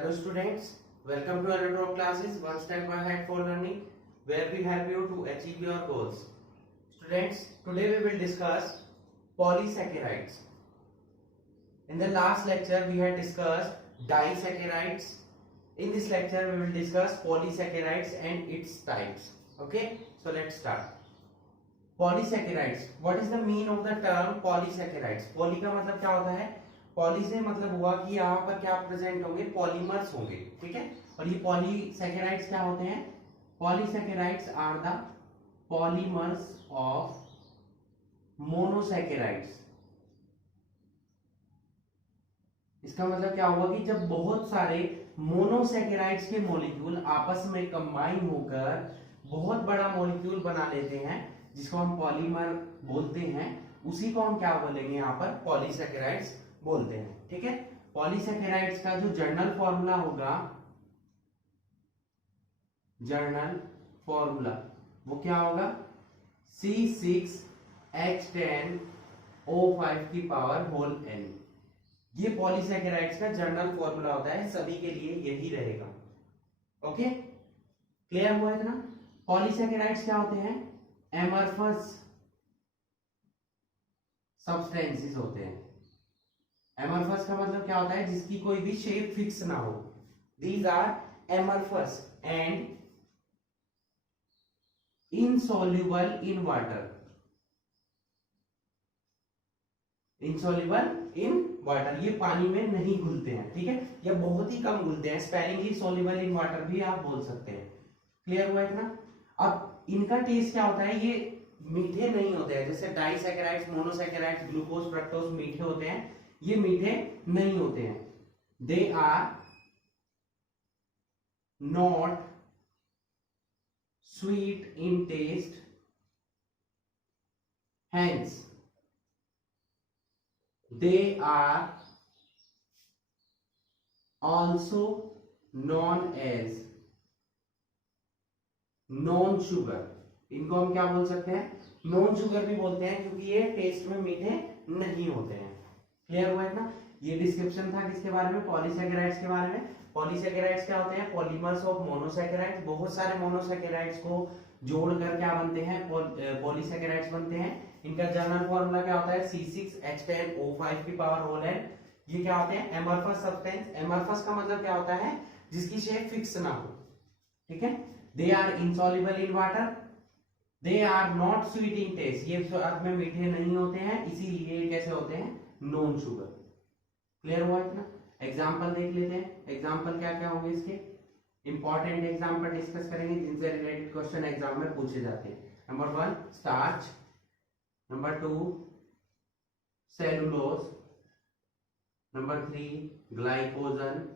Hello students, welcome to our drop classes one step ahead for learning where we help you to achieve your goals. Students, today we will discuss polysaccharides. In the last lecture we had discussed disaccharides. In this lecture we will discuss polysaccharides and its types. Okay, so let's start. Polysaccharides. What is the meaning of the term polysaccharides? Poly का मतलब क्या होता है? Poly से मतलब हुआ कि यहाँ पर क्या प्रेजेंट होंगे, पॉलीमर्स होंगे, ठीक है। और ये पॉलीसैकेराइड्स क्या होते हैं? Polysaccharides are the polymers of monosaccharides. इसका मतलब क्या हुआ कि जब बहुत सारे मोनोसैकेराइड्स के मॉलिक्यूल आपस में कंबाइन होकर बहुत बड़ा मॉलिक्यूल बना लेते हैं जिसको हम पॉलीमर बोलते हैं, उसी को हम क्या बोलेंगे यहाँ पर? पॉलीसैकेराइड्स बोलते हैं, ठीक है। पॉलीसैकेराइड्स का जो जर्नल फॉर्मूला होगा, जर्नल फॉर्मूला वो क्या होगा? C6H10O5 की पावर होल n। ये पॉलीसैकेराइड्स का जर्नल फॉर्मूला होता है, सभी के लिए यही रहेगा। ओके, क्लियर हुआ इतना? पॉलीसैकेराइड्स क्या होते हैं? एमरफस सब्सटेंसेस होते हैं। एमरफस का मतलब क्या होता है? जिसकी कोई भी शेप फिक्स ना हो। These are amorphous and insoluble in water. Insoluble in water, ये पानी में नहीं घुलते हैं, ठीक है, या बहुत ही कम घुलते हैं। स्पेलिंगली सॉल्युबल इन वाटर भी आप बोल सकते हैं। क्लियर हुआ इतना? अब इनका टेस्ट क्या होता है? ये मीठे नहीं होते हैं। जैसे डाइसैकेराइड्स, मोनोसैकेराइड्स, ग्लूकोज, फ्रक्टोज मीठे होते हैं, ये मीठे नहीं होते हैं। They are not sweet in taste, hence they are also known as non sugar. इनको हम क्या बोल सकते हैं? नॉन शुगर भी बोलते हैं, क्योंकि ये टेस्ट में मीठे नहीं होते हैं। क्लियर हुआ है ना? ये डिस्क्रिप्शन था किसके बारे में? पॉलीसैकेराइड्स के बारे में। पॉलीसैकेराइड्स क्या होते हैं? Polymers of monosaccharides. बहुत सारे मोनोसैकेराइड्स को जोड़कर क्या बनते हैं? पॉलीसैकेराइड्स बनते हैं। इनका जर्नल फॉर्मूला क्या होता है? C6H10O5 की पावर होल n। ये क्या होते हैं? Amorphous substance. एमरफस का मतलब क्या होता है? जिसकी शेप फिक्स ना हो, ठीक है। They are insoluble in water, they are not sweet in taste, ये स्वाद में मीठे नहीं होते हैं, इसीलिए कैसे होते हैं? Non sugar. क्लियर हुआ इतना? एग्जाम्पल देख लेते हैं। एग्जाम्पल क्या क्या होंगे इसके? इंपॉर्टेंट एग्जाम्पल डिस्कस करेंगे जिनसे रिलेटेड क्वेश्चन एग्जाम में पूछे जाते हैं। Number 1 starch, number 2 cellulose, number 3 glycogen,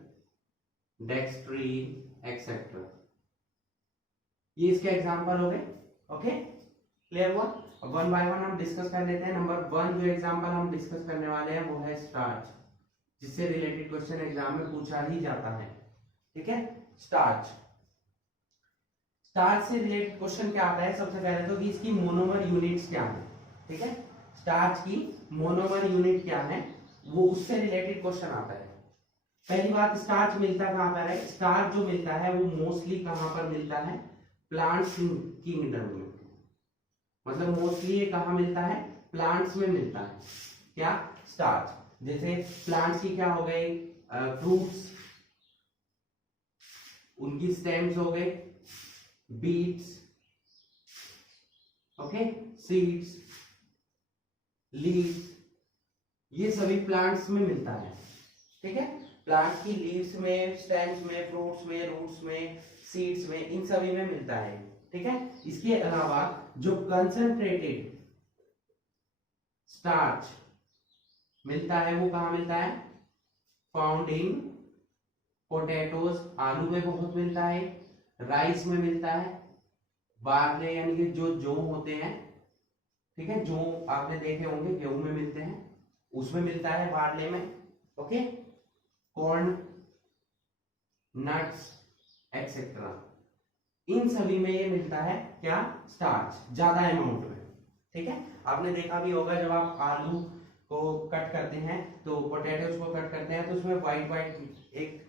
dextrin etcetera. ये इसके एग्जाम्पल हो गए। ओके, क्लियर हुआ? अब वन बाय वन हम डिस्कस कर लेते हैं। नंबर 1 जो एग्जाम्पल हम डिस्कस करने वाले हैं वो है स्टार्च, जिससे रिलेटेड क्वेश्चन एग्जाम में पूछा ही जाता है, ठीक है। स्टार्च, स्टार्च से रिलेटेड क्वेश्चन क्या आता है? सबसे पहले तो कि इसकी मोनोमर यूनिट्स क्या है, ठीक है। स्टार्च की मोनोमर यूनिट क्या है, वो उससे रिलेटेड क्वेश्चन आता है। पहली बात, स्टार्च मिलता कहां पर है? स्टार्च जो मिलता है वो मोस्टली कहां पर मिलता है? प्लांट्स किंगडम में। मतलब मोस्टली ये कहां मिलता है? प्लांट्स में मिलता है। क्या? स्टार्च। जैसे प्लांट्स की क्या हो गई? फ्रूट्स, उनकी स्टेम्स हो गए, बीट्स, ओके, सीड्स, लीव्स, ये सभी प्लांट्स में मिलता है, ठीक है। प्लांट्स की लीव्स में, स्टेम्स में, फ्रूट्स में, रूट्स में, सीड्स में, इन सभी में मिलता है, ठीक है। इसके अलावा जो कंसंट्रेटेड स्टार्च मिलता है वो कहां मिलता है? फाउंड इन पोटैटोज, आलू में बहुत मिलता है, राइस में मिलता है, बार्ले यानी कि जो जौ होते हैं, ठीक है, जो आपने देखे होंगे गेहूं में मिलते हैं, उसमें मिलता है, बार्ले में, ओके, कॉर्न, नट्स एक्सेट्रा, इन सभी में ये मिलता है क्या? स्टार्च, ज्यादा अमाउंट में, ठीक है। आपने देखा भी होगा जब आप आलू को कट करते हैं तो पोटैटोज को कट करते हैं तो उसमें व्हाइट व्हाइट एक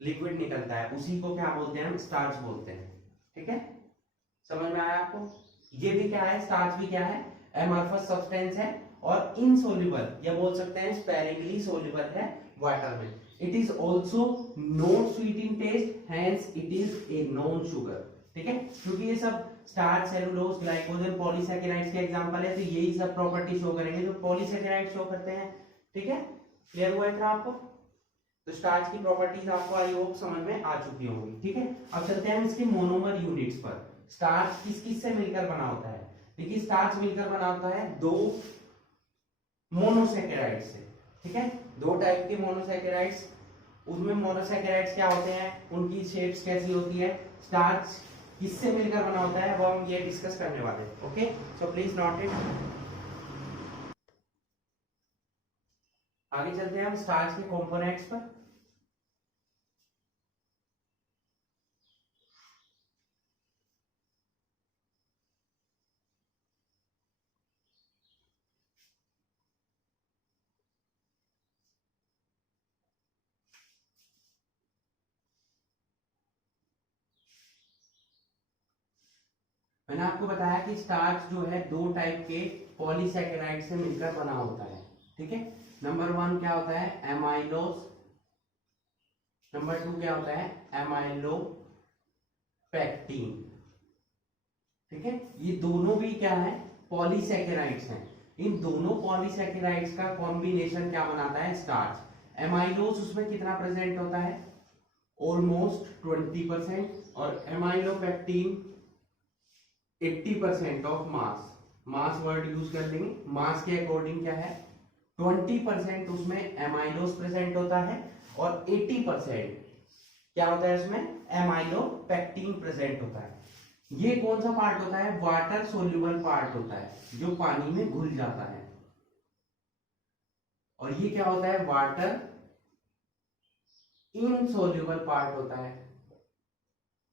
लिक्विड निकलता है, उसी को क्या बोलते हैं हम, स्टार्च बोलते हैं। ठीक है, समझ में आया आपको? ये भी क्या है, स्टार्च भी क्या है, एमरफस सब्सटेंस है और इनसोल्यूबल या बोल सकते हैं स्पेरिंगली सोल्यूबल है वाटर में। It is also not sweet in taste, hence it is a non sugar. ठीक है, क्योंकि ये सब स्टार्च, सेलुलोज, ग्लाइकोजन, पॉलीसैकेराइड्स के एग्जांपल है, तो यही सब प्रॉपर्टी शो करेंगे जो पॉलीसैकेराइड शो करते हैं। ठीक है, क्लियर हुआ था आपको? तो स्टार्च की प्रॉपर्टीज आपको आई होप समझ में आ चुकी होंगी। ठीक है, अब चलते हैं इसके मोनोमर यूनिट्स पर। स्टार्च किस किस से मिलकर बना होता है? देखिए, स्टार्च मिलकर बना होता है दो मोनोसैकेराइड से। ठीक है, दो टाइप के मोनोसैकेराइड्स। उसमें मोनोसैकेराइड्स क्या होते हैं, उनकी शेप्स कैसी होती है, स्टार्च किससे मिलकर बना होता है, वो हम ये डिस्कस करने वाले हैं। Okay, so please note it. आगे चलते हैं हम स्टार्च के कंपोनेंट्स पर। मैंने आपको बताया कि स्टार्च जो है दो टाइप के पॉलीसैकेराइड से मिलकर बना होता है। ठीक है, नंबर 1 क्या होता है, एमाइलोज। नंबर 2 क्या होता है, एमाइलोपेक्टिन। ठीक है, ये दोनों भी क्या है, पॉलीसैकेराइड्स हैं। इन दोनों पॉलीसैकेराइड्स का कॉम्बिनेशन क्या बनाता है, स्टार्च। एमाइलोज उसमें कितना प्रेजेंट होता है, ऑलमोस्ट 20%, और amylopectin 80% of mass. Mass word use कर लेंगे, मास के अकॉर्डिंग क्या है, 20% उसमें एमाइलोज प्रेजेंट होता है और 80% क्या होता है उसमें, एमाइलोपेक्टिन प्रेजेंट होता है। ये कौन सा पार्ट होता है, वाटर सोल्यूबल पार्ट होता है जो पानी में घुल जाता है, और ये क्या होता है, वाटर इनसोल्यूबल पार्ट होता है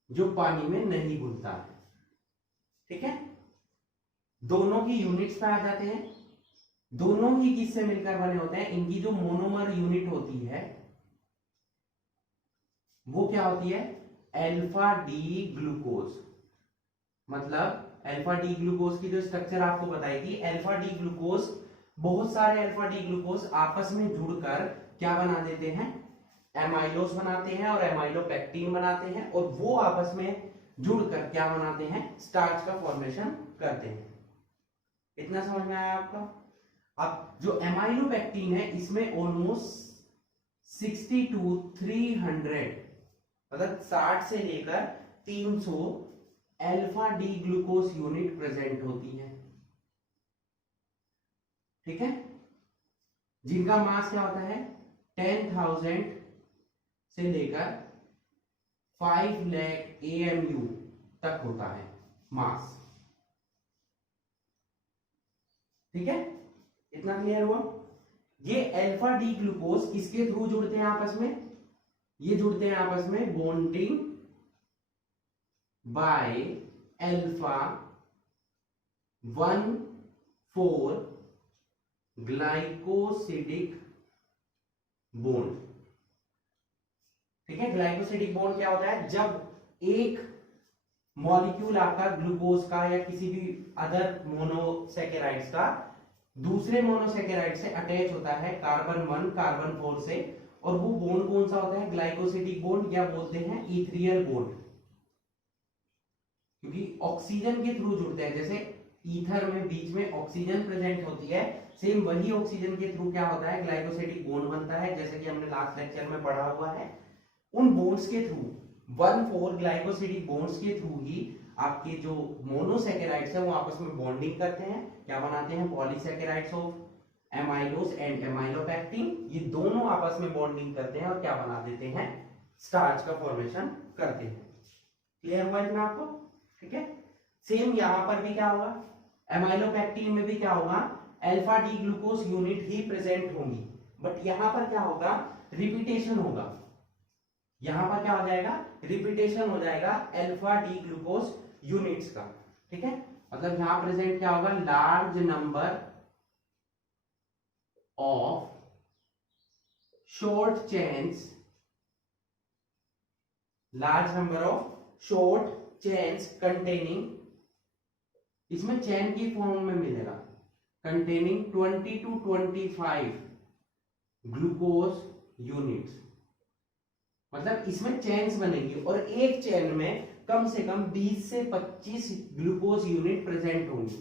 जो पानी में नहीं घुलता है। ठीक है, दोनों की यूनिट्स पे आ जाते हैं। दोनों ही किससे मिलकर बने होते हैं, इनकी जो मोनोमर यूनिट होती है वो क्या होती है, अल्फा डी ग्लूकोज। मतलब अल्फा डी ग्लूकोज की जो स्ट्रक्चर आपको बताई थी, अल्फा डी ग्लूकोज, बहुत सारे अल्फा डी ग्लूकोज आपस में जुड़कर क्या बना देते हैं, एमाइलोज बनाते हैं और एमाइलोपेक्टिन बनाते हैं, और वो आपस में जुड़कर क्या बनाते हैं, स्टार्च का फॉर्मेशन करते हैं। इतना समझ में आया आपका? अब जो एमाइलोपेक्टिन है इसमें ऑलमोस्ट 60 to 300, मतलब 60 से लेकर 300 alpha D glucose unit present होती है। ठीक है, जिनका मास क्या होता है, 10,000 से लेकर 5 लाख AMU तक होता है मास। ठीक है, इतना क्लियर हुआ? ये अल्फा डी ग्लूकोज किसके थ्रू जुड़ते हैं आपस में, ये जुड़ते हैं आपस में bonding by alpha 1,4 glycosidic bond. ठीक है, ग्लाइकोसिडिक बॉन्ड क्या होता है, जब एक मॉलिक्यूल आपका ग्लूकोज का या किसी भी अदर मोनोसैकेराइड्स का दूसरे मोनोसैकेराइड से अटैच होता है, कार्बन 1 कार्बन 4 से, और वो बॉन्ड कौन सा होता है, ग्लाइकोसिडिक बॉन्ड, या बोलते हैं इथेरियल बॉन्ड, क्योंकि ऑक्सीजन के थ्रू जुड़ते हैं। जैसे ईथर में बीच में ऑक्सीजन प्रेजेंट होती है, सेम वही ऑक्सीजन के थ्रू क्या होता है, ग्लाइकोसिडिक बॉन्ड बनता है, जैसे कि हमने लास्ट लेक्चर में पढ़ा हुआ है। उन बॉन्ड्स के थ्रू 1,4 ग्लाइकोसिडिक बॉन्ड्स के थ्रू ही आपके जो मोनोसैकेराइड्स हैं वो आपस में बॉन्डिंग करते हैं, क्या बनाते हैं, polysaccharides of amylose and amylopectin. ये दोनों आपस में बॉन्डिंग करते हैं और क्या बना देते हैं, स्टार्च का फॉर्मेशन करते हैं। क्लियर हुआ इतना आपको? ठीक है, सेम यहां पर भी क्या होगा, एमाइलोपेक्टिन में भी क्या होगा, अल्फा डी ग्लूकोज यूनिट ही प्रेजेंट होंगी, बट यहां पर क्या होगा, रिपीटेशन होगा। यहां पर क्या हो जाएगा, रिपीटेशन हो जाएगा अल्फा डी ग्लूकोज यूनिट्स का। ठीक है, मतलब यहां प्रेजेंट क्या होगा, large number of short chains large number of short chains containing, इसमें चेन की फॉर्म में मिलेगा, कंटेनिंग 20 to 25 ग्लूकोज यूनिट्स, मतलब इसमें चेन्स बनेगी और एक चेन में कम से कम 20 से 25 ग्लूकोज यूनिट प्रेजेंट होंगी।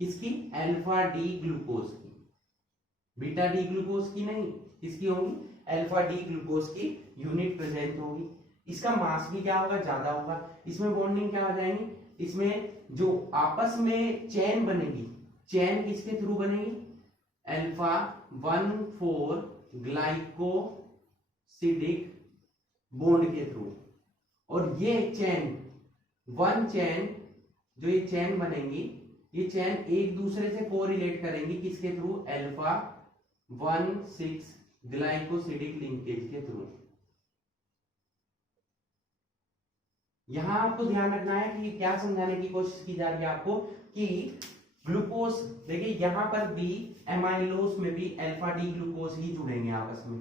किसकी? अल्फा डी ग्लूकोज की, बीटा डी ग्लूकोज की नहीं, किसकी होंगी? अल्फा डी ग्लूकोज की यूनिट प्रेजेंट होगी। इसका मास भी क्या होगा? ज्यादा होगा। इसमें बॉन्डिंग क्या हो जाएगी? इसमें जो आपस में चेन बनेगी, चेन किसके थ्रू बनेगी? अल्फा 1,4 ग्लाइकोसिडिक बॉन्ड के थ्रू। और ये चेन, वन चेन, जो ये चेन बनेंगी, ये चेन एक दूसरे से कोरिलेट करेंगी, किसके थ्रू? अल्फा 1,6 ग्लाइकोसिडिक लिंकेज के थ्रू। यहां आपको ध्यान रखना है कि क्या समझाने की कोशिश की जा रही है आपको कि ग्लूकोज, देखिए यहां पर भी एमाइलोज में भी अल्फा डी ग्लूकोज ही जुड़ेंगे आपस में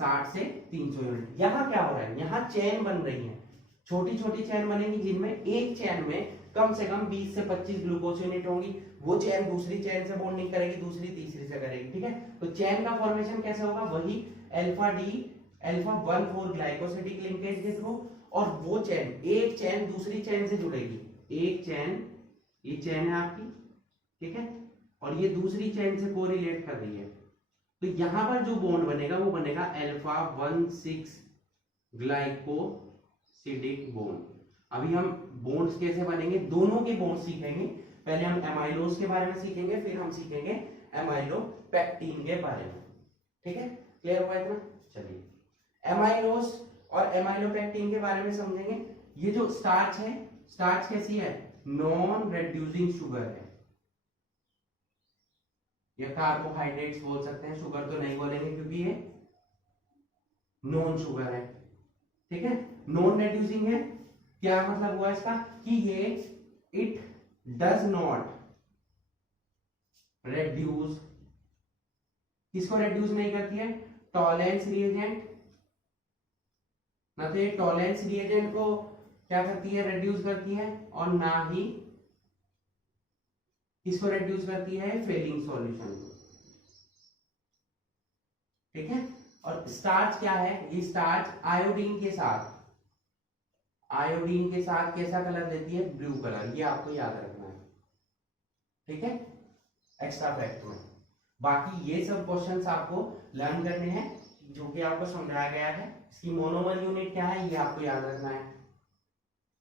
60 से 300 यूनिट। यहां क्या हो रहा है? यहां चेन बन रही है, छोटी छोटी चेन बनेगी जिनमें एक चेन में कम से कम 20 से 25 ग्लूकोज यूनिट होंगी। वो चेन दूसरी चेन से बॉन्डिंग करेगी, दूसरी तीसरी से करेगी, ठीक है। तो चेन का फॉर्मेशन कैसे होगा? वही अल्फा 1,4 ग्लाइकोसिडिक लिंकेज के थ्रू, और वो चेन, एक चेन दूसरी चेन से जुड़ेगी, एक चेन, ये चेन है आपकी, ठीक है, और ये दूसरी चेन से कोरिलेट कर रही है। तो यहां पर जो बॉन्ड बनेगा वो बनेगा अल्फा 1,6 ग्लाइकोसिडिक बॉन्ड। अभी हम बॉन्ड्स कैसे बनेंगे, दोनों के बॉन्ड सीखेंगे। पहले हम एमाइलोज के बारे में सीखेंगे, फिर हम सीखेंगे एमाइलोपेक्टिन के बारे में, ठीक है। क्लियर हुआ इतना? चलिए, एमाइलोज और एमाइलोपेक्टिन के बारे में समझेंगे। ये जो स्टार्च है, स्टार्च कैसी है? नॉन रेड्यूसिंग शुगर है, या कार्बोहाइड्रेट्स बोल सकते हैं, शुगर तो नहीं बोलेंगे क्योंकि ये नॉन शुगर है, ठीक है। नॉन रेड्यूसिंग है, क्या मतलब हुआ इसका? कि ये इट डज नॉट रेड्यूस, किसको रेड्यूस नहीं करती है? टॉलेंस रिएजेंट, ना तो ये टॉलेंस रिएजेंट को क्या करती है? रेड्यूस करती है, और ना ही किसको रेड्यूस करती है? फेलिंग सॉल्यूशन को, ठीक है। और स्टार्च क्या है? ये स्टार्च आयोडीन के साथ, आयोडीन के साथ कैसा कलर देती है? Blue colour. ये आपको याद रखना है, ठीक है, एक्स्ट्रा फैक्ट में। बाकी ये सब क्वेश्चंस आपको लर्न करने हैं, जो कि आपको समझाया गया है। इसकी मोनोमर यूनिट क्या है ये आपको याद रखना है।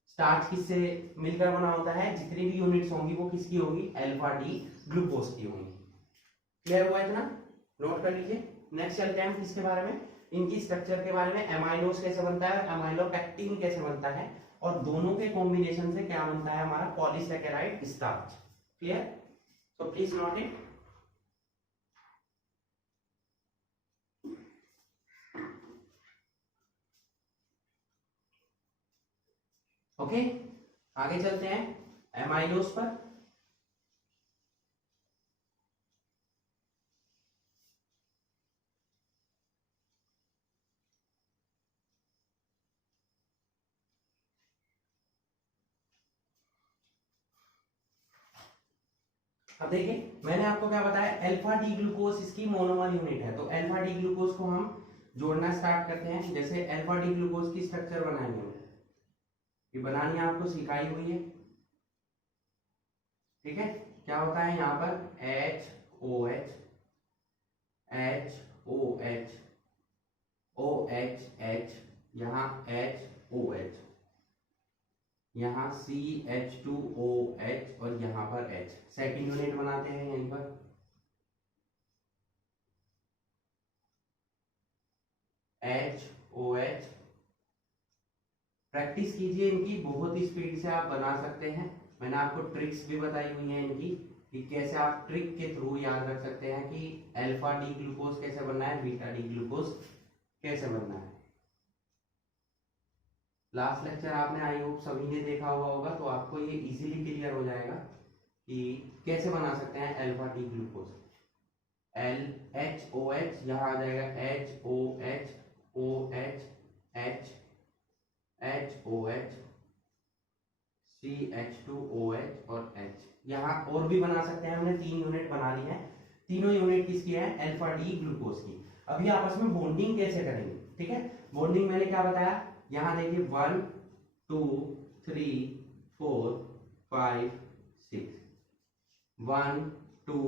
स्टार्च किससे मिलकर बना होता है? जितनी भी यूनिट्स होंगी वो किसकी होगी? अल्फा डी ग्लूकोज की होंगी। क्लियर हुआ इतना? नोट कर लीजिए। नेक्स्ट चलते हैं हम किसके बारे में? इनकी स्ट्रक्चर के बारे में। एमाइलोज कैसे बनता है, एमाइलोपेक्टिन कैसे बनता है, और दोनों के कॉम्बिनेशन से क्या बनता है हमारा? Polysaccharide starch. क्लियर? तो प्लीज नोट इट। ओके, आगे चलते हैं एमाइलोज पर। अब देखिए, मैंने आपको क्या बताया? अल्फा डी ग्लूकोज इसकी मोनोमर यूनिट है। तो अल्फा डी ग्लूकोज को हम जोड़ना स्टार्ट करते हैं। जैसे अल्फा डी ग्लूकोज की स्ट्रक्चर बनाएंगे, ये बनानी आपको सिखाई हुई है, ठीक है। क्या होता है यहाँ पर? HOH, HOH, OHH, यहाँ HOH, यहाँ CH2OH, और यहाँ पर H। सेकेंड यूनिट बनाते हैं यहीं पर, HOH। प्रैक्टिस कीजिए इनकी, बहुत ही स्पीड से आप बना सकते हैं। मैंने आपको ट्रिक्स भी बताई हुई हैं इनकी, कि कैसे आप ट्रिक के थ्रू याद रख सकते हैं कि अल्फा डी ग्लूकोज कैसे बनना है, बीटा डी ग्लूकोज कैसे बनना है। लास्ट लेक्चर आपने आई होप सभी ने देखा हुआ होगा, तो आपको ये इजीली क्लियर हो जाएगा कि कैसे बना सकते हैं अल्फा डी ग्लूकोज। LHOH, यहाँ आ जाएगा HOH, OH, H, HOH, CH2OH और H। यहाँ और भी बना सकते हैं, हमने 3 यूनिट बना ली है। तीनों यूनिट किसकी है? अल्फा डी ग्लूकोज की। अभी आपस में बॉन्डिंग कैसे करेंगे? ठीक है, बॉन्डिंग मैंने क्या बताया, यहाँ देखिए 1 2 3 4 5 6, 1 2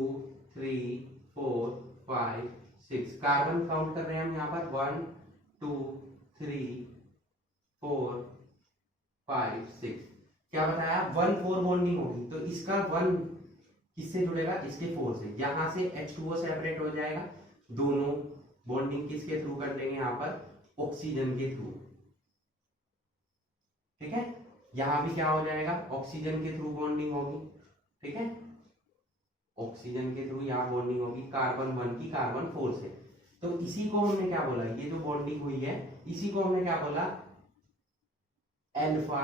3 4 5 6, कार्बन काउंट कर रहे हैं हम यहाँ पर 1 2 3 4 5 6। क्या बताया? 1-4 बॉन्डिंग होगी, तो इसका 1 किससे जुड़ेगा? इसके 4 से। यहां से H2O सेपरेट हो जाएगा, दोनों बॉन्डिंग किसके थ्रू कर देंगे? यहाँ पर ऑक्सीजन के थ्रू। ठीक है, यहां भी क्या हो जाएगा? ऑक्सीजन के थ्रू बॉन्डिंग होगी। ठीक है, ऑक्सीजन के थ्रू यहाँ बॉन्डिंग होगी कार्बन 1 की कार्बन 4 से। तो इसी को हमने क्या बोला? ये जो बॉन्डिंग हुई है इसी को हमने क्या बोला? अल्फा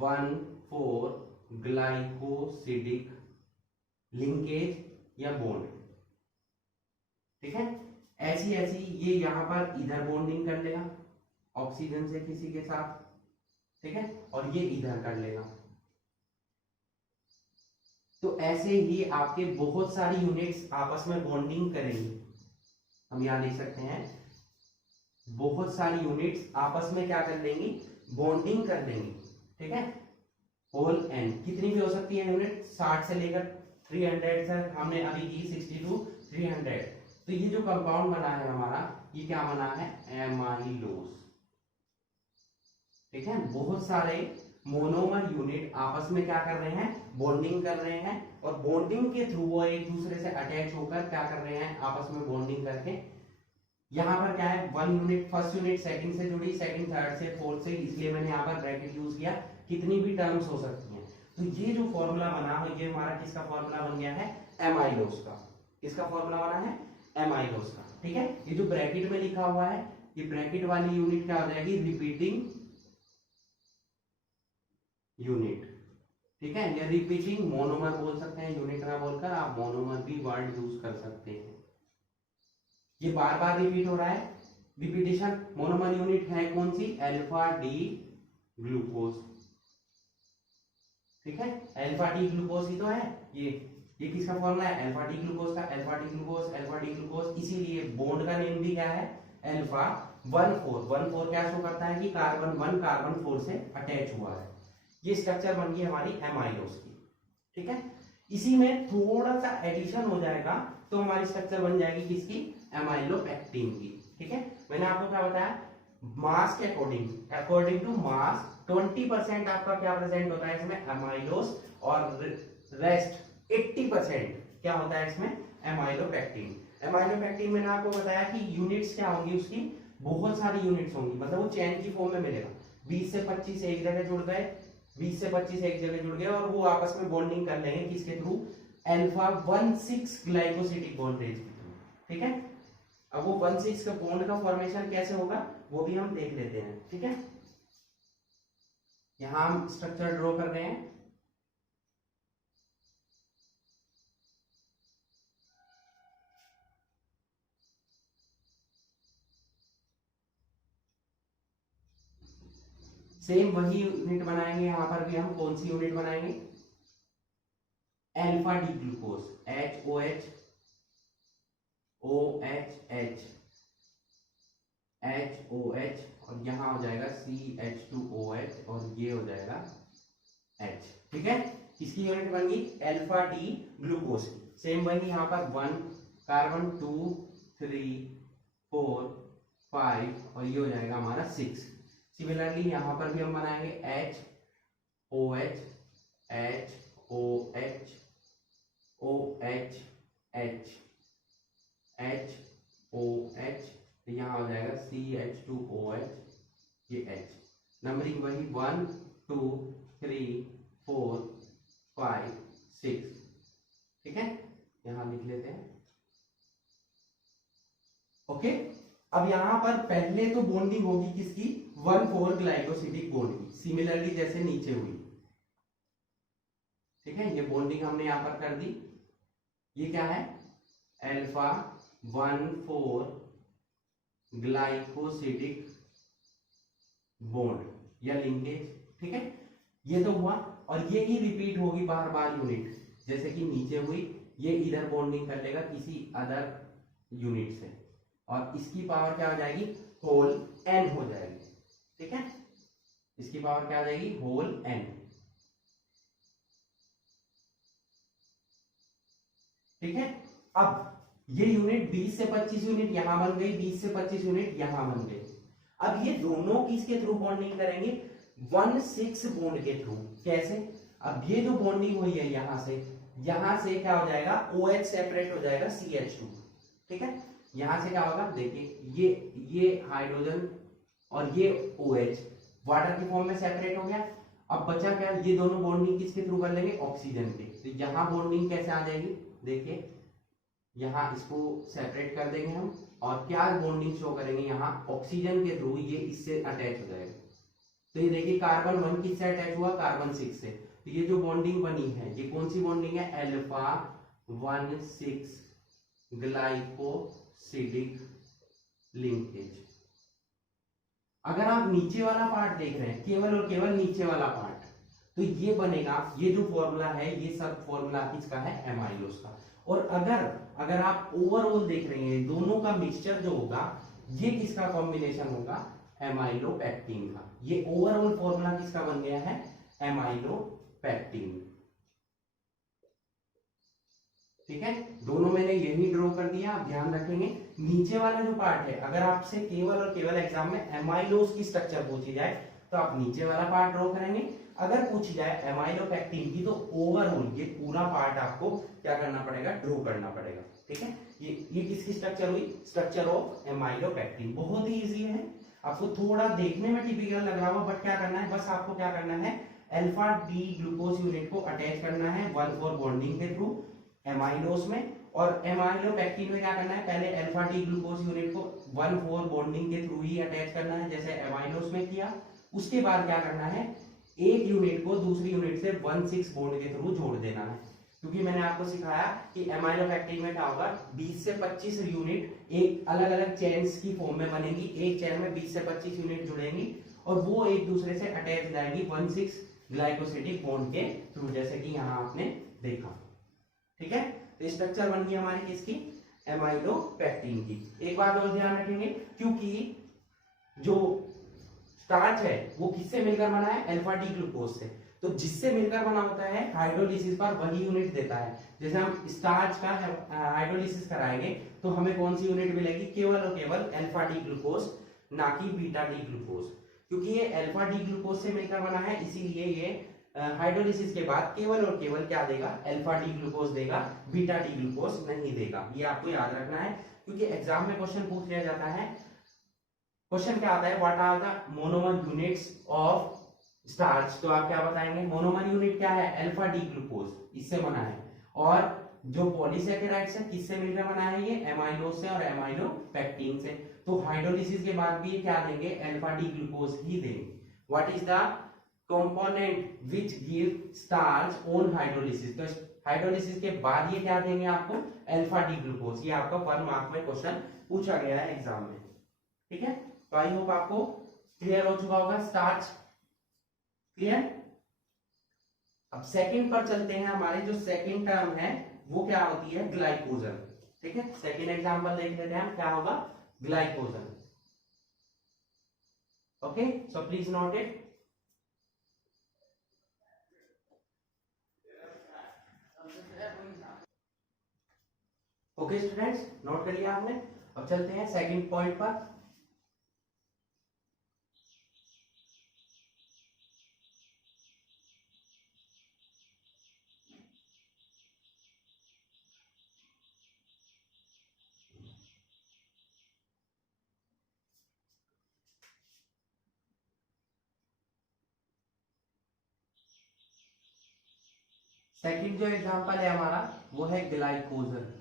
1,4 ग्लाइकोसिडिक लिंकेज या बॉन्ड। ठीक है, ऐसी ऐसी ये यहां पर इधर बॉन्डिंग कर लेगा ऑक्सीजन से किसी के साथ। ठीक है, और ये इधर कर लेगा। तो ऐसे ही आपके बहुत सारी यूनिट्स आपस में बॉन्डिंग करेंगी। हम यहां लिख सकते हैं बहुत सारी यूनिट्स आपस में क्या कर लेंगी? बॉन्डिंग कर लेंगी। ठीक है, होल एन कितनी भी हो सकती है यूनिट? 60 से लेकर 300 तक हमने अभी की, 60 to 300। तो ये जो कंपाउंड बना है हमारा, ये क्या बना है? एमाइलोज। ठीक है, बहुत सारे मोनोमर यूनिट आपस में क्या कर रहे हैं? बॉन्डिंग कर रहे हैं, और बॉन्डिंग के थ्रू वो एक दूसरे से अटैच होकर क्या कर रहे हैं? आपस में बॉन्डिंग करके। यहाँ पर क्या है? 1 यूनिट फर्स्ट यूनिट सेकंड से जुड़ी, सेकंड थर्ड से, फोर्थ से, इसलिए मैंने यहाँ पर ब्रैकेट यूज किया। कितनी भी टर्म्स हो सकती हैं। तो ये जो फॉर्मूला बना है, ये हमारा किसका फॉर्मूला बन गया है? एमाइलोज का। किसका फॉर्मूला बना है? एमाइलोज का। ठीक है, ये जो ब्रैकेट में लिखा हुआ है, ये ब्रैकेट वाली यूनिट क्या हो जाएगी? Repeating unit. ठीक है, या रिपीटिंग मोनोमर बोल सकते हैं, यूनिट ना बोलकर आप मोनोमर भी वर्ड यूज कर सकते हैं। ये बार बार रिपीट हो रहा है, रिपीटेशन। मोनोमर यूनिट है कौन सी? Alpha D glucose. ठीक है, अल्फा डी ग्लूकोज ही तो है ये किसका फॉर्मूला है? अल्फा डी ग्लूकोज का। Alpha D glucose, alpha D glucose, इसीलिए बॉन्ड का नेम भी क्या है? अल्फा 1,4 क्या शो करता है कि कार्बन 1 कार्बन 4 से अटैच हुआ है। ये स्ट्रक्चर बन गई हमारी एमाइलोज की। ठीक है, इसी में थोड़ा सा एडिशन हो जाएगा तो हमारी स्ट्रक्चर बन जाएगी किसकी? एमाइलोपेक्टिन की। ठीक है, मैंने आपको क्या बताया? मास के अकॉर्डिंग टू मास 20% आपका क्या प्रेजेंट होता है इसमें? एमाइलोज, और रेस्ट 80% क्या होता है इसमें? एमाइलोपेक्टिन। एमाइलोपेक्टिन मैंने आपको बताया कि यूनिट्स क्या होंगी उसकी? बहुत सारी यूनिट्स होंगी, मतलब वो चेन की फॉर्म में मिलेगा। 20 से 25 एक जगह जुड़ गए, 20 से 25 एक जगह जुड़ गए, और वो आपस में बॉन्डिंग कर लेंगे किसके थ्रू? अल्फा 1,6 ग्लाइकोसिडिक बॉन्डेज के थ्रू। ठीक है, अब वो 1,6 का बॉन्ड का फॉर्मेशन कैसे होगा वो भी हम देख लेते हैं। ठीक है, यहां हम स्ट्रक्चर ड्रॉ कर रहे हैं। सेम वही यूनिट बनाएंगे, यहां पर भी हम कौन सी यूनिट बनाएंगे? Alpha D glucose, HOH OHH HOH, और यहां हो जाएगा CH2OH, और ये हो जाएगा H। ठीक है, किसकी यूनिट बन गई? अल्फा डी ग्लूकोज की। सेम वही यहाँ पर 1 कार्बन 2 3 4 5, और ये हो जाएगा हमारा 6। सिमिलरली यहाँ पर भी हम बनाएंगे HOH HOH OH H HOH, यहाँ हो जाएगा CH2OH, ये H। नंबरिंग वही 1 2 3 4 5 6। ठीक है, यहां लिख लेते हैं। ओके, अब यहां पर पहले तो बॉन्डिंग होगी किसकी? 1,4 ग्लाइकोसिडिक बॉन्ड की, सिमिलरली जैसे नीचे हुई। ठीक है, ये बॉन्डिंग हमने यहां पर कर दी। ये क्या है? अल्फा 1,4 ग्लाइकोसिडिक बॉन्ड, या लिंकेज, ठीक है। ये तो हुआ, और ये ही रिपीट होगी बार बार यूनिट, जैसे कि नीचे हुई, ये इधर बॉन्डिंग कर लेगा किसी अदर यूनिट से, और इसकी पावर क्या हो जाएगी, होल एन हो जाएगी, ठीक है। इसकी पावर क्या आ जाएगी, होल एन, ठीक है। अब ये यूनिट 20 से 25 यूनिट यहां बन गई, 20 से 25 यूनिट यहां बन गई। अब ये दोनों किसके थ्रू बॉन्डिंग करेंगे, 1,6 बॉन्ड के थ्रू। कैसे, अब ये जो बॉन्डिंग हुई है यहां से क्या हो जाएगा, OH सेपरेट हो जाएगा CH2, ठीक है। यहां से क्या होगा, देखिए ये हाइड्रोजन और ये OH वाटर के फॉर्म में सेपरेट हो गया। अब बचा क्या, ये दोनों बॉन्डिंग किसके थ्रू कर लेंगे, ऑक्सीजन के। तो यहां बॉन्डिंग कैसे आ जाएगी, देखिए यहाँ इसको सेपरेट कर देंगे हम, और क्या बॉन्डिंग शो करेंगे, यहाँ ऑक्सीजन के थ्रू ये इससे अटैच हो जाएगा। तो ये देखिए कार्बन 1 किससे अटैच हुआ, कार्बन 6 से। तो ये जो बॉन्डिंग बनी है ये कौन सी बॉन्डिंग है, अल्फा 1,6 ग्लाइकोसिडिक लिंकेज। अगर आप नीचे वाला पार्ट देख रहे हैं, केवल और केवल नीचे वाला पार्ट, तो ये बनेगा, ये जो फॉर्मूला है ये सब फॉर्मूला किसका है, एमाइलोज का। और अगर आप ओवरऑल देख रहे हैं दोनों का मिक्सचर जो होगा ये किसका कॉम्बिनेशन होगा, एमाइलोपेक्टिन का। ये ओवरऑल फॉर्मूला किसका बन गया है, एमाइलोपेक्टिन, ठीक है। दोनों मैंने यही ड्रॉ कर दिया, आप ध्यान रखेंगे। नीचे वाला जो पार्ट है, अगर आपसे केवल और केवल एग्जाम में एमाइलोज की स्ट्रक्चर पूछी जाए तो आप नीचे वाला पार्ट ड्रॉ करेंगे। अगर पूछी जाए एमाइलोपेक्टिन की तो ओवरऑल ये पूरा पार्ट आपको क्या करना पड़ेगा, ड्रॉ करना पड़ेगा, ठीक है। ये किसकी स्ट्रक्चर हुई, स्ट्रक्चर ऑफ एमाइलोपेक्टिन। बहुत ही इजी है, आपको थोड़ा देखने में टिपिकल लग रहा होगा, बट क्या करना है, बस आपको क्या करना है, अल्फा डी ग्लूकोज यूनिट को अटैच करना है 1,4 बॉन्डिंग के थ्रू एमाइलोज में, और एमाइलोपेक्टिन में क्या करना है, पहले अल्फा डी ग्लूकोज यूनिट को 1,4 बॉन्डिंग के थ्रू ही अटैच करना है जैसे एमाइलोज में किया। उसके बाद क्या करना है, एक यूनिट को दूसरी यूनिट से 1,6 बॉन्ड के थ्रू जोड़ देना है। क्योंकि मैंने आपको सिखाया कि एमाइलोपेक्टिन में क्या होगा, 20 से 25 यूनिट एक अलग अलग चेन्स की फॉर्म में बनेगी, एक चेन में 20 से 25 यूनिट जुड़ेंगी और वो एक दूसरे से अटैच हो जाएंगी 1,6 ग्लाइकोसिडिक बॉन्ड के थ्रू, जैसे कि यहाँ आपने देखा, ठीक है। तो स्ट्रक्चर बन गई हमारी किसकी, एमाइलोपेक्टिन की। एक बात और ध्यान रखेंगे, क्योंकि जो स्टार्च है वो किससे मिलकर बना है, अल्फा डी ग्लूकोज से। तो जिससे मिलकर बना होता है हाइड्रोलिसिस पर वही यूनिट देता है। जैसे हम स्टार्च का हाइड्रोलिसिस कराएंगे तो हमें कौन सी यूनिट मिलेगी, केवल और केवल अल्फा डी ग्लूकोज, ना कि बीटा डी ग्लूकोज। क्योंकि ये अल्फा डी ग्लूकोज से मिलकर बना है, इसीलिए ये हाइड्रोलिसिस के बाद केवल और केवल क्या देगा, अल्फा डी ग्लूकोज देगा, बीटा डी ग्लूकोज नहीं देगा। ये आपको याद रखना है, क्योंकि एग्जाम में क्वेश्चन पूछ लिया जाता है। क्वेश्चन क्या आता है, what are the monomer units of starch, तो आप क्या बताएंगे, मोनोमर यूनिट क्या है, अल्फा डी ग्लूकोज, इससे बना है। और जो पॉलीसेकेराइड्स है किससे मिलकर बना है, ये एमाइलोज से और एमाइलोपेक्टिन से। तो हाइड्रोलिसिस के बाद भी ये क्या देंगे, अल्फा डी ग्लूकोज ही देंगे। What is the component which give starch on hydrolysis, तो हाइड्रोलिसिस के बाद ये क्या देंगे आपको, अल्फा डी ग्लूकोज। ये आपका 1 मार्क में क्वेश्चन पूछा गया है एग्जाम में, ठीक है। तो आई होप आपको क्लियर हो चुका होगा स्टार्च, क्लियर। अब सेकंड पर चलते हैं, हमारे जो सेकंड टर्म है वो क्या होती है, ग्लाइकोजन, ठीक है। सेकंड एग्जांपल देख लेते हैं, क्या होगा, glycogen, okay. So please note it. Okay students, note कर लिया आपने। अब चलते हैं सेकंड पॉइंट पर। सेकंड जो एग्जांपल है हमारा वो है ग्लाइकोजन।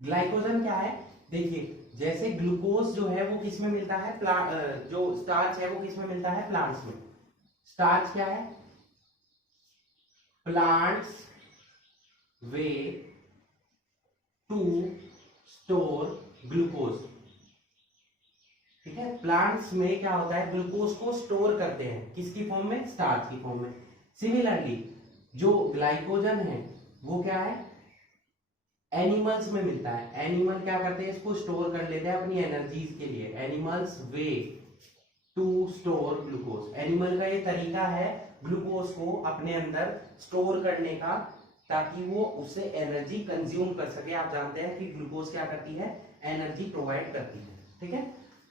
ग्लाइकोजन क्या है, देखिए जैसे ग्लूकोज जो है वो किस में मिलता है, जो स्टार्च है वो किस में मिलता है, प्लांट्स में। स्टार्च क्या है, plants way to store glucose, ठीक है। प्लांट्स में क्या होता है, ग्लूकोज को स्टोर करते हैं किसकी फॉर्म में, स्टार्च की फॉर्म में। सिमिलरली जो ग्लाइकोजन है वो क्या है, एनिमल्स में मिलता है। एनिमल क्या करते हैं, इसको स्टोर कर लेते हैं अपनी एनर्जीज के लिए। Animals way to store glucose, animal का ये तरीका है ग्लूकोज को अपने अंदर स्टोर करने का, ताकि वो उससे एनर्जी कंज्यूम कर सके। आप जानते हैं कि ग्लूकोज क्या करती है, एनर्जी प्रोवाइड करती है, ठीक है।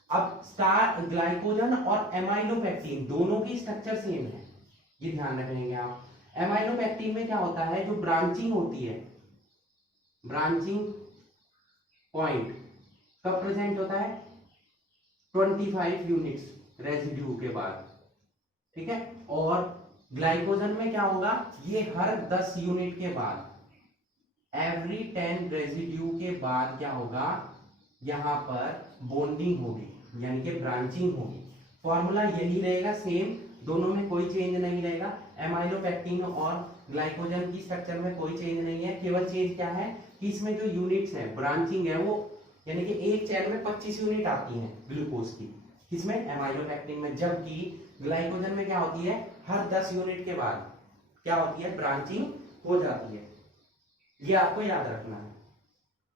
अब स्टार ग्लाइकोजन और एमाइलोपेक्टिन दोनों की स्ट्रक्चर सेम है, ये ध्यान रखेंगे आप। एमाइलोपेक्टिन में क्या होता है, जो ब्रांचिंग होती है, ब्रांचिंग पॉइंट कब प्रेजेंट होता है, 25 यूनिट्स रेजिड्यू के बाद, ठीक है। और ग्लाइकोजन में क्या होगा, ये हर 10 यूनिट के बाद, एवरी 10 रेजिड्यू के बाद क्या होगा, यहां पर बॉन्डिंग होगी, यानी कि ब्रांचिंग होगी। फॉर्मूला यही रहेगा सेम, दोनों में कोई चेंज नहीं रहेगा। एमाइलोपेक्टिन और ग्लाइकोजन की स्ट्रक्चर में कोई चेंज नहीं है, केवल चेंज क्या है कि इसमें जो यूनिट्स है, ब्रांचिंग है, वो यानी कि एक चेन में 25 यूनिट आती है ग्लूकोज की, किसमें, एमाइलोपेक्टिन में। जबकि ग्लाइकोजन में क्या होती है, हर 10 यूनिट के बाद क्या होती है, ब्रांचिंग हो जाती है। ये आपको याद रखना है,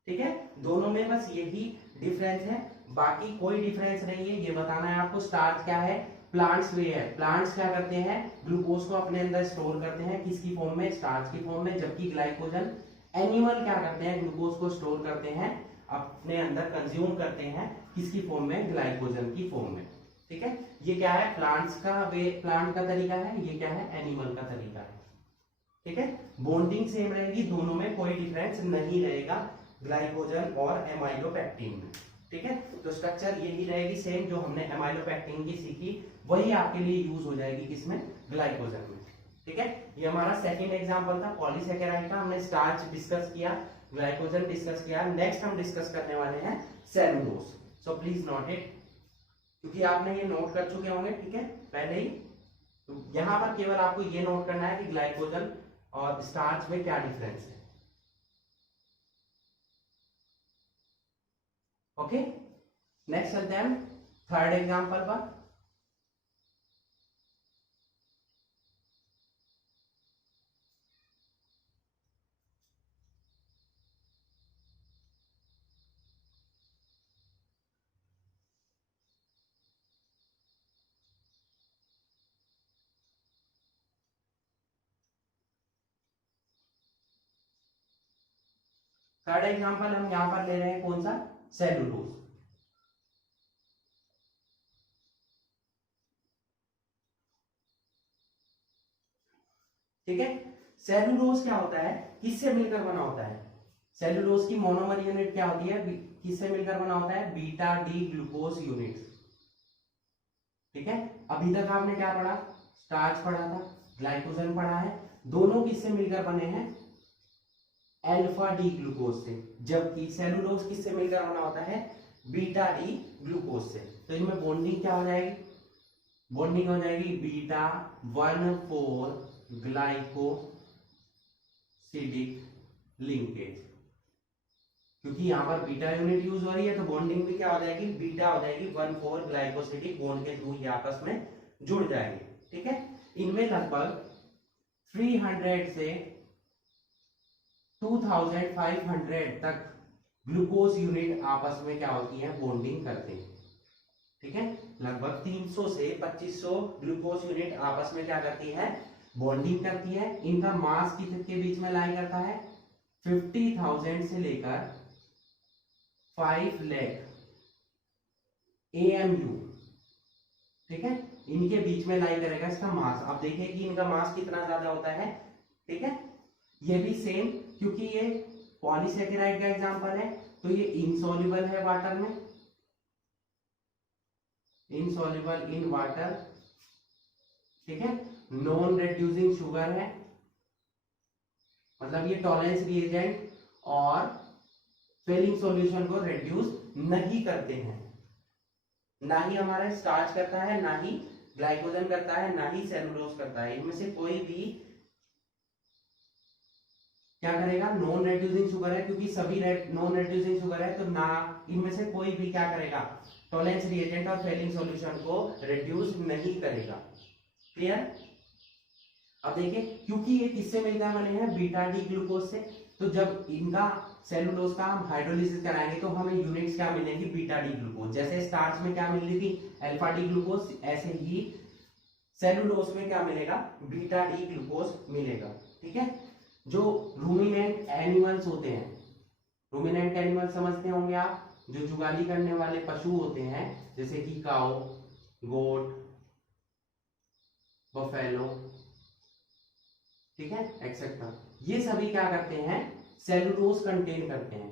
ठीक है। दोनों में बस यही डिफरेंस है, बाकी कोई डिफरेंस नहीं है। ये बताना है आपको, स्टार्च क्या है, प्लांट्स वे है। प्लांट्स क्या करते हैं, ग्लूकोज को अपने अंदर स्टोर करते हैं, किसकी फॉर्म में, स्टार्च की फॉर्म में। जबकि ग्लाइकोजन, एनिमल क्या करते हैं, ग्लूकोज को स्टोर करते हैं, अपने अंदर कंज्यूम करते हैं, किसकी फॉर्म में, ग्लाइकोजन की फॉर्म में, ठीक है। ये क्या है, प्लांट्स का वे, प्लांट का तरीका है, ये क्या है, एनिमल का तरीका है, ठीक है। बॉन्डिंग सेम रहेगी, दोनों में कोई डिफरेंस नहीं रहेगा ग्लाइकोजन और एमाइलोपेक्टिन में, ठीक है। तो स्ट्रक्चर यही रहेगी सेम, जो हमने एमाइलोपेक्टिन की सीखी वही आपके लिए यूज हो जाएगी किसमें, ग्लाइकोजन में, ठीक है। ये हमारा सेकंड एग्जांपल था पॉलीसेकेराइड का, हमने स्टार्च डिस्कस किया, ग्लाइकोजन डिस्कस किया। नेक्स्ट हम डिस्कस करने वाले हैं cellulose. So please note it, क्योंकि आपने ये नोट कर चुके होंगे, ठीक है, पहले ही। तो यहां पर केवल आपको ये नोट करना है कि ग्लाइकोजन और स्टार्च में क्या डिफरेंस है, ओके। नेक्स्ट चलते हैं थर्ड एग्जांपल पर। थर्ड एग्जांपल हम यहां पर ले रहे हैं, कौन सा, सेलुलोज, ठीक है। सेलुलोज क्या होता है, किससे मिलकर बना होता है, सेलुलोज की मोनोमर यूनिट क्या होती है, किससे मिलकर बना होता है, बीटा डी ग्लूकोज यूनिट, ठीक है। अभी तक आपने क्या पढ़ा, स्टार्च पढ़ा था, ग्लाइकोजन पढ़ा है, दोनों किससे मिलकर बने हैं, अल्फा डी ग्लूकोज से। जबकि सेलुलोज किससे मिलकर बना होता है, बीटा डी ग्लूकोज से। तो इनमें बॉन्डिंग क्या हो जाएगी, बॉन्डिंग हो जाएगी बीटा 1,4 ग्लाइकोसिडिक लिंकेज। क्योंकि यहाँ पर बीटा यूनिट यूज हो रही है, तो बॉन्डिंग भी क्या हो जाएगी, बीटा हो जाएगी, 1,4 ग्लाइकोसिडिक बॉन्ड के थ्रू ये आपस में जुड़ जाएंगे, ठीक है। इनमें लगभग 300 से 2500 तक ग्लूकोज यूनिट आपस में क्या होती है, बॉन्डिंग करते हैं, ठीक है। लगभग 300 से 2500 ग्लूकोज यूनिट आपस में क्या करती है, बॉन्डिंग करती है। इनका मास किसके बीच में लाई करता है, 50,000 से लेकर 5 लाख AMU, ठीक है, इनके बीच में लाई करेगा इसका मास। आप देखिए कि इनका मास कितना ज्यादा होता है, ठीक है। ये भी सेम, क्योंकि ये पॉलीसेकेराइड का एग्जांपल है, तो ये इनसॉल्युबल है वाटर में, इनसॉल्युबल इन वाटर, ठीक है। नॉन रिड्यूसिंग शुगर है, मतलब ये टॉलरेंस रिएजेंट और फिलिंग सॉल्यूशन को रिड्यूस नहीं करते हैं। ना ही हमारा स्टार्च करता है, ना ही ग्लाइकोजन करता है, ना ही सेलुलोज करता है। इनमें से कोई भी क्या करेगा, नॉन रेड्यूसिंग शुगर है, क्योंकि सभी नॉन रेड्यूसिंग शुगर है तो ना इनमें से कोई भी क्या करेगा, टॉलरेंस रिएजेंट और फेलिंग सॉल्यूशन को रिड्यूस नहीं करेगा। क्लियर। अब देखिए, क्योंकि ये किससे मिलकर बने हैं, बीटा डी ग्लूकोज से, तो जब इनका सेलुलोज का हम हाइड्रोलिसिस कराएंगे तो हमें यूनिट्स क्या मिलेंगी, बीटा डी ग्लूकोज। जैसे स्टार्च में क्या मिल रही थी, अल्फा डी ग्लूकोज, ऐसे ही सेलुलोज में क्या मिलेगा, बीटा डी ग्लूकोज मिलेगा। ठीक है। जो रूमिनेंट एनिमल्स होते हैं, रूमिनेंट एनिमल समझते होंगे आप, जो जुगाली करने वाले पशु होते हैं, जैसे कि काऊ, गोट, बफेलो, ठीक है, एक्सेट्रा, ये सभी क्या करते हैं, सेलुलोज कंटेन करते हैं।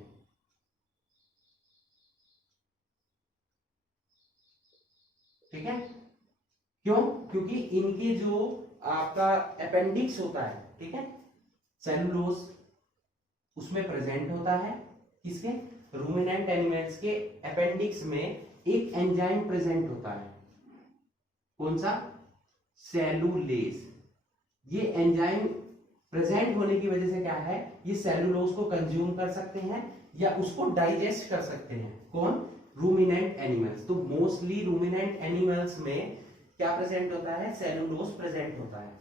ठीक है। क्यों, क्योंकि इनके जो आपका अपेंडिक्स होता है, ठीक है, सेलुलोज उसमें प्रेजेंट होता है, किसके, रूमिनेंट एनिमल्स के अपेंडिक्स में एक एंजाइम प्रेजेंट होता है, कौन सा, सेलुलेज। ये एंजाइम प्रेजेंट होने की वजह से क्या है, ये सेलुलोज को कंज्यूम कर सकते हैं या उसको डाइजेस्ट कर सकते हैं, कौन, रूमिनेंट एनिमल्स। तो मोस्टली रूमिनेंट एनिमल्स में क्या प्रेजेंट होता है, सेलुलोज प्रेजेंट होता है।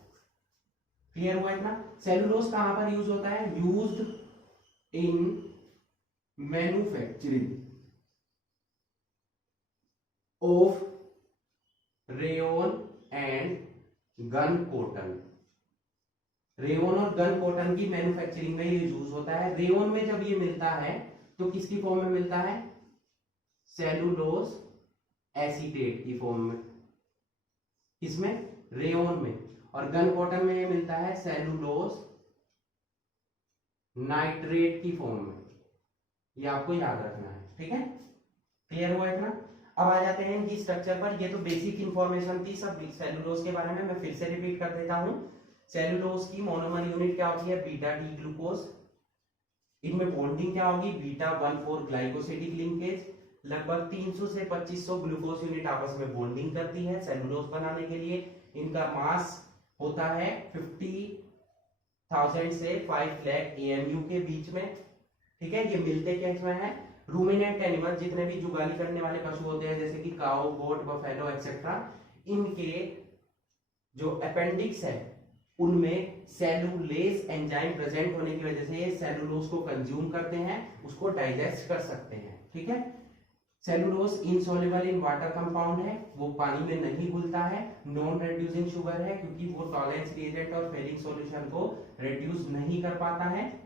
क्लियर हुआ इतना। सेलुलोज कहां पर यूज होता है, used in manufacturing of rayon and gun cotton. Rayon और गन कॉटन की मैन्युफैक्चरिंग में ये यूज होता है। रेयोन में जब ये मिलता है तो किसकी फॉर्म में मिलता है, सेलुलोज एसीटेट की फॉर्म में, किसमें, रेयोन में। और गन कॉटन में ये मिलता है सेलुलोज नाइट्रेट की फॉर्म में। ये आपको याद रखना है। ठीक है, क्लियर हुआ इतना। अब आ जाते हैं इनकी स्ट्रक्चर पर। ये तो बेसिक इंफॉर्मेशन थी सब सेलुलोज के बारे में, मैं फिर से रिपीट कर देता हूं। सेलुलोज की मोनोमर यूनिट क्या होती है, बीटा डी ग्लूकोज। इनमें बॉन्डिंग क्या होगी, बीटा 1,4 ग्लाइकोसिडिक लिंकेज। लगभग 300 से 2500 ग्लूकोज यूनिट आपस में बॉन्डिंग करती है सेलुलोज बनाने के लिए। इनका मास होता है 50,000 से 5 लाख AMU के बीच में। ठीक है, ये मिलते क्या इसमें है, रूमिनेंट एनिमल, जितने भी जुगाली करने वाले पशु होते हैं जैसे कि काऊ, गोट, बफेलो एक्सेट्रा, इनके जो अपेंडिक्स है उनमें सेलुलेज एंजाइम प्रेजेंट होने की वजह से ये सेलुलोज को कंज्यूम करते हैं, उसको डाइजेस्ट कर सकते हैं। ठीक है, cellulose insoluble in water compound है, वो पानी में नहीं घुलता है, नॉन रिड्यूसिंग शुगर है क्योंकि वो टॉलरेंस रिएजेंट और फेलिंग सॉल्यूशन को रिड्यूस नहीं कर पाता है।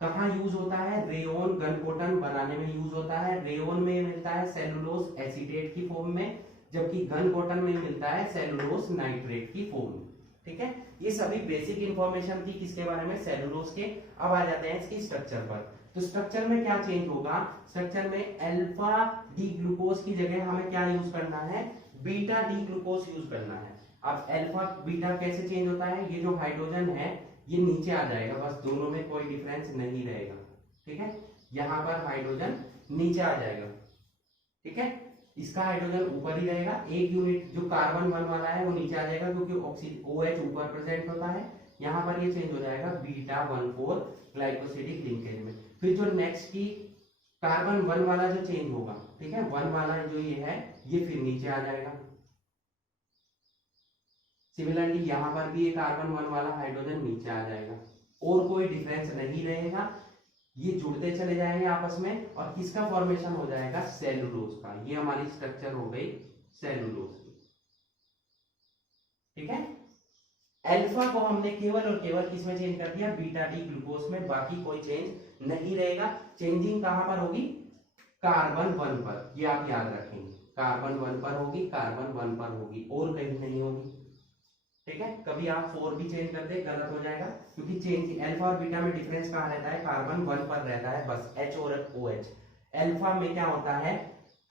कहाँ यूज होता है, रेयोन गन कॉटन बनाने में यूज होता है। रेयोन में मिलता है सेलुलोज एसीटेट की फॉर्म में, जबकि गन कॉटन में मिलता है सेलुलोज नाइट्रेट की फॉर्म में। ठीक है, ये सभी बेसिक इंफॉर्मेशन थी किसके बारे में, सेलुलोज के। अब आ जाते हैं इसकी स्ट्रक्चर पर। तो स्ट्रक्चर में क्या चेंज होगा, स्ट्रक्चर में अल्फा डी ग्लूकोज की जगह हमें क्या यूज करना है, बीटा डी ग्लूकोज यूज करना है। अब अल्फा बीटा कैसे चेंज होता है, ये जो हाइड्रोजन है ये नीचे आ जाएगा, बस दोनों में कोई डिफरेंस नहीं रहेगा। ठीक है, यहां पर हाइड्रोजन नीचे आ जाएगा। ठीक है, इसका हाइड्रोजन ऊपर ही रहेगा, एक यूनिट जो कार्बन 1 वाला है वो नीचे आ जाएगा क्योंकि OH ऊपर प्रेजेंट होता है। यहां पर ये चेंज हो जाएगा बीटा 1,4 ग्लाइकोसिडिक लिंकेज में। फिर जो नेक्स्ट की कार्बन 1 वाला जो चेंज होगा, ठीक है, 1 वाला जो ये है ये फिर नीचे आ जाएगा। सिमिलरली यहां पर भी ये कार्बन 1 वाला हाइड्रोजन नीचे आ जाएगा, और कोई डिफरेंस नहीं रहेगा। ये जुड़ते चले जाएंगे आपस में और किसका फॉर्मेशन हो जाएगा, सेलुलोज का। ये हमारी स्ट्रक्चर हो गई सेलुलोज की। ठीक है, अल्फा को हमने केवल और केवल किसमें चेंज कर दिया, बीटा डी ग्लूकोज में, बाकी कोई चेंज नहीं रहेगा। चेंजिंग कहां पर होगी, कार्बन 1 पर, ये आप याद रखेंगे, कार्बन 1 पर होगी, कार्बन 1 पर होगी, और कहीं नहीं होगी। ठीक है, कभी आप 4 भी चेंज कर दे गलत हो जाएगा, क्योंकि चेंज अल्फा और बीटा में डिफरेंस कहां रहता है, कार्बन 1 पर रहता है, बस H और OH। अल्फा में क्या होता है,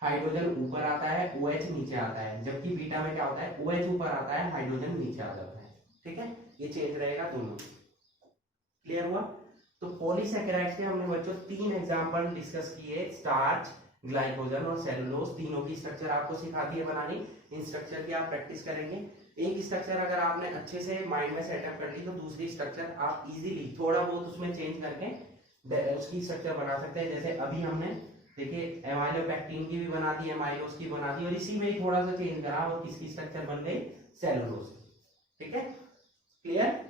हाइड्रोजन ऊपर आता है, OH नीचे आता है, जबकि बीटा में क्या होता है, OH ऊपर आता है, हाइड्रोजन नीचे आ जाता है। ठीक है, ये चेंज रहेगा दोनों। क्लियर हुआ। तो पॉलीसैकेराइड्स के हमने बच्चों 3 एग्जांपल डिस्कस किए, स्टार्च, ग्लाइकोजन और सेलुलोज। तीनों की स्ट्रक्चर आपको सिखा दी है बनानी। इन स्ट्रक्चर की आप प्रैक्टिस करेंगे। एक स्ट्रक्चर अगर आपने अच्छे से माइंड में सेटअप कर ली तो दूसरी स्ट्रक्चर आप इजीली थोड़ा बहुत उसमें चेंज करके उसकी स्ट्रक्चर बना सकते हैं। जैसे अभी हमने देखिए एमाइलोपेक्टिन की भी बना दी, एमाइलोज की बना दी, और इसी में ही थोड़ा सा चेंज करा और किसकी स्ट्रक्चर बन गई, सेलुलोज। ठीक है, clear?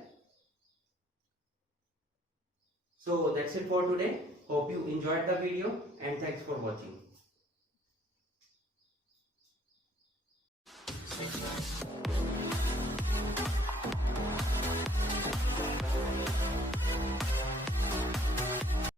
So that's it for today. Hope you enjoyed the video and thanks for watching.